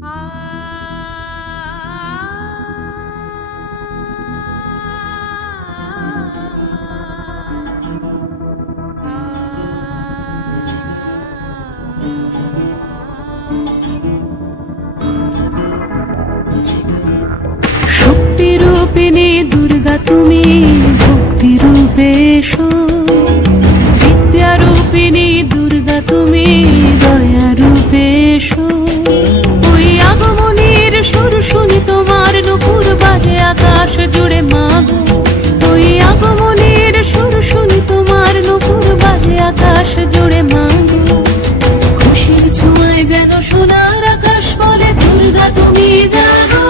শক্তিরূপিণী দুর্গা তুমি ভক্তি রূপে এসো, বিদ্যারূপিণী দুর্গা তুমি দয়া রূপে এসো। ওই আগমনীর সুর শুনি তোমার নুপুর বাজে আকাশ জুড়ে মাগো, ওই আগমনীর সুর শুনি তোমার নুপুর বাজে আকাশ জুড়ে মাগো। খুশির ছোঁয়ায় যেন সোনার আকাশ বলে দুর্গা তুমি জাগো,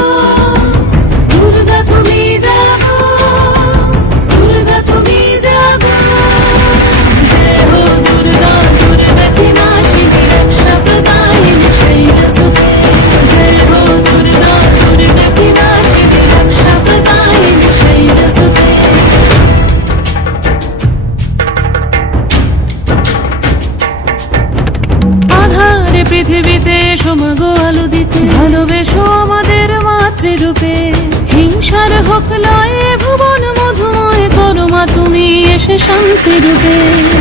দুর্গা তুমি জাগো, দুর্গা তুমি জাগো। জয় হো দুর্গা, দুর্গা কি নাশিনী রক্ষা প্রদায়িনী শৈলসুতে। জয় হো দুর্গা, দুর্গা কি নাশিনী রক্ষা প্রদায়িনী শৈলসুতে। আধারে পৃথিবীতে এসো মাগো আলো দিতে, ভালোবেসো আমাদের মাতৃরূপে। হিংসার হোক লয়ে ভুবন মধুময় করো মা তুমি এসে শান্তি রূপে।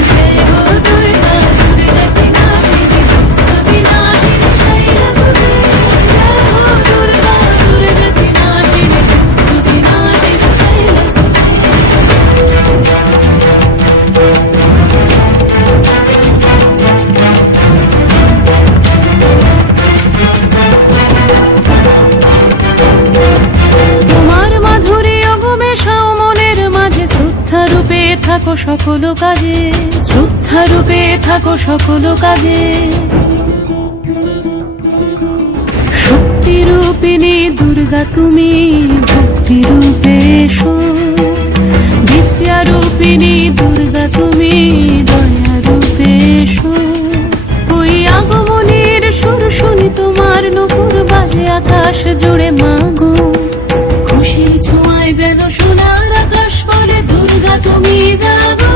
জয় হো দুর্গা, দুর্গা কি নাশিনী দুঃখ বিনাশিনী শৈলসুতে। জয় হো দুর্গা, দুর্গা কি নাশিনী দুঃখ বিনাশিনী শৈলসুতে। তোমার মাধুরী অগমেশাও মনের মাঝে, শ্রদ্ধা রূপে থাকো সকল কাজে, শ্রদ্ধা রূপে থাকো সকল কাজে। শক্তিরূপিণী দুর্গা তুমি ভক্তি রূপে এসো, বিদ্যারূপিণী দুর্গা তুমি দয়া রূপে এসো। ওই আগমনীর সুর শুনি তোমার নুপুর বাজে আকাশ জুড়ে মাগো। খুশির ছোঁয়ায় যেন সোনার আকাশ বলে দুর্গা তুমি জাগো।